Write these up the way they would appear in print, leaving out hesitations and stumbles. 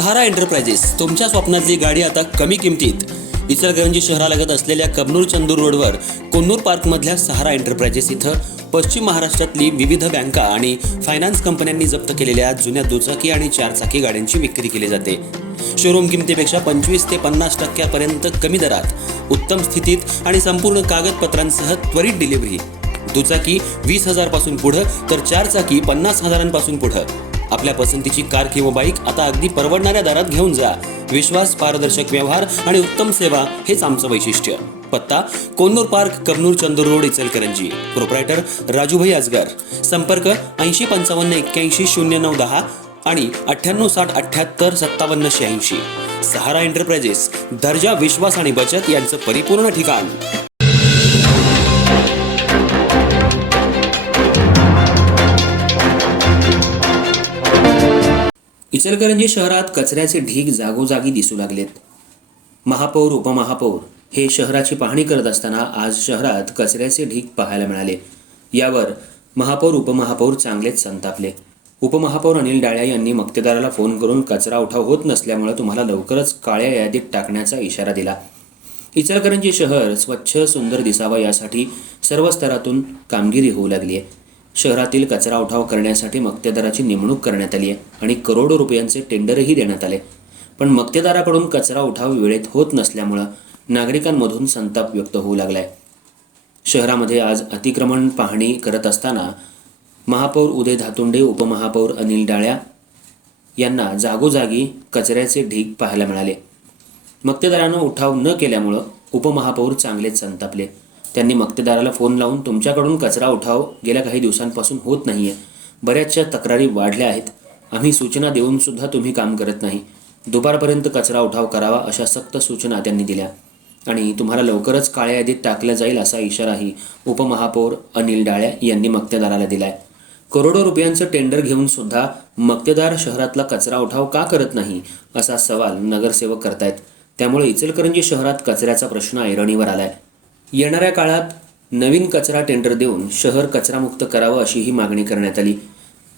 सहारा enterprises तुमच्या स्वप्नातली गाडी आता कमी किमतीत. इचलकरंजी शहरालगत असलेल्या कबनूर चंदूर रोडवर कोन्नूर पार्कमधल्या सहारा एंटरप्राइजेस इथं पश्चिम महाराष्ट्रातली विविध बँका आणि फायनान्स कंपन्यांनी जप्त केलेल्या जुन्या दुचाकी आणि चारचाकी गाड्यांची विक्री केली जाते. शोरूम किमतीपेक्षा 25 ते 50% कमी दरात, उत्तम स्थितीत आणि संपूर्ण कागदपत्रांसह त्वरित डिलिव्हरी. दुचाकी 20,000 पासून पुढे तर चारचाकी 50,000 पुढे. आपल्या पसंतीची कार किंवा बाईक आता अगदी परवडणाऱ्या दरात घेऊन जा. विश्वास, पारदर्शक व्यवहार आणि उत्तम सेवा हेच आमचं वैशिष्ट्य. पत्ता Konnur park, Kabnur Chandur road, Ichalkaranji. Proprietor Rajubhai Ajgar. संपर्क 8055810910 आणि 9860785786. सहारा एंटरप्राइजेस, दर्जा, विश्वास आणि बचत यांचं परिपूर्ण ठिकाण. इचलकरंजी शहरात कचऱ्याचे ढीग जागोजागी दिसू लागलेत. महापौर, उपमहापौर हे शहराची पाहणी करत असताना आज शहरात कचऱ्याचे ढीग पाहायला मिळाले. यावर महापौर, उपमहापौर चांगलेच संतापले. उपमहापौर अनिल डाळ्या यांनी मक्तेदाराला फोन करून कचरा उठाव होत नसल्यामुळे तुम्हाला लवकरच काळ्या यादीत टाकण्याचा इशारा दिला. इचलकरंजी शहर स्वच्छ, सुंदर दिसावा यासाठी सर्व स्तरातून कामगिरी होऊ लागली आहे. शहरातील कचरा उठाव करण्यासाठी मक्तेदाराची नेमणूक करण्यात आली आहे आणि करोडो रुपयांचे टेंडरही देण्यात आले. पण मक्तेदाराकडून कचरा उठाव वेळेत होत नसल्यामुळं नागरिकांमधून संताप व्यक्त होऊ लागलाय. शहरामध्ये आज अतिक्रमण पाहणी करत असताना महापौर उदय धातुंडे, उपमहापौर अनिल डाळ्या यांना जागोजागी कचऱ्याचे ढीग पाहायला मिळाले. मक्तेदारानं उठाव न केल्यामुळं उपमहापौर चांगलेच संतापले. त्यांनी मक्तेदाराला फोन लावून तुमच्याकडून कचरा उठाव गेल्या काही दिवसांपासून होत नाहीये, बऱ्याचशा तक्रारी वाढल्या आहेत, आम्ही सूचना देऊन सुद्धा तुम्ही काम करत नाही, दुपारपर्यंत कचरा उठाव करावा अशा सक्त सूचना त्यांनी दिल्या आणि तुम्हाला लवकरच काळ्या यादीत टाकलं जाईल असा इशाराही उपमहापौर अनिल डाळ्या यांनी मक्तेदाराला दिलाय. करोडो रुपयांचं टेंडर घेऊन सुद्धा मक्तेदार शहरातला कचरा उठाव का करत नाही असा सवाल नगरसेवक करतायत. त्यामुळे इचलकरंजी शहरात कचऱ्याचा प्रश्न ऐरणीवर आलाय. येणाऱ्या काळात नवीन कचरा टेंडर देऊन शहर कचरामुक्त करावं अशीही मागणी करण्यात आली.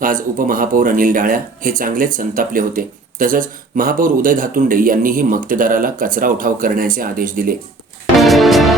आज उपमहापौर अनिल डाळ्या हे चांगलेच संतापले होते. तसंच महापौर उदय धातुंडे यांनीही मक्तेदाराला कचरा उठाव करण्याचे आदेश दिले.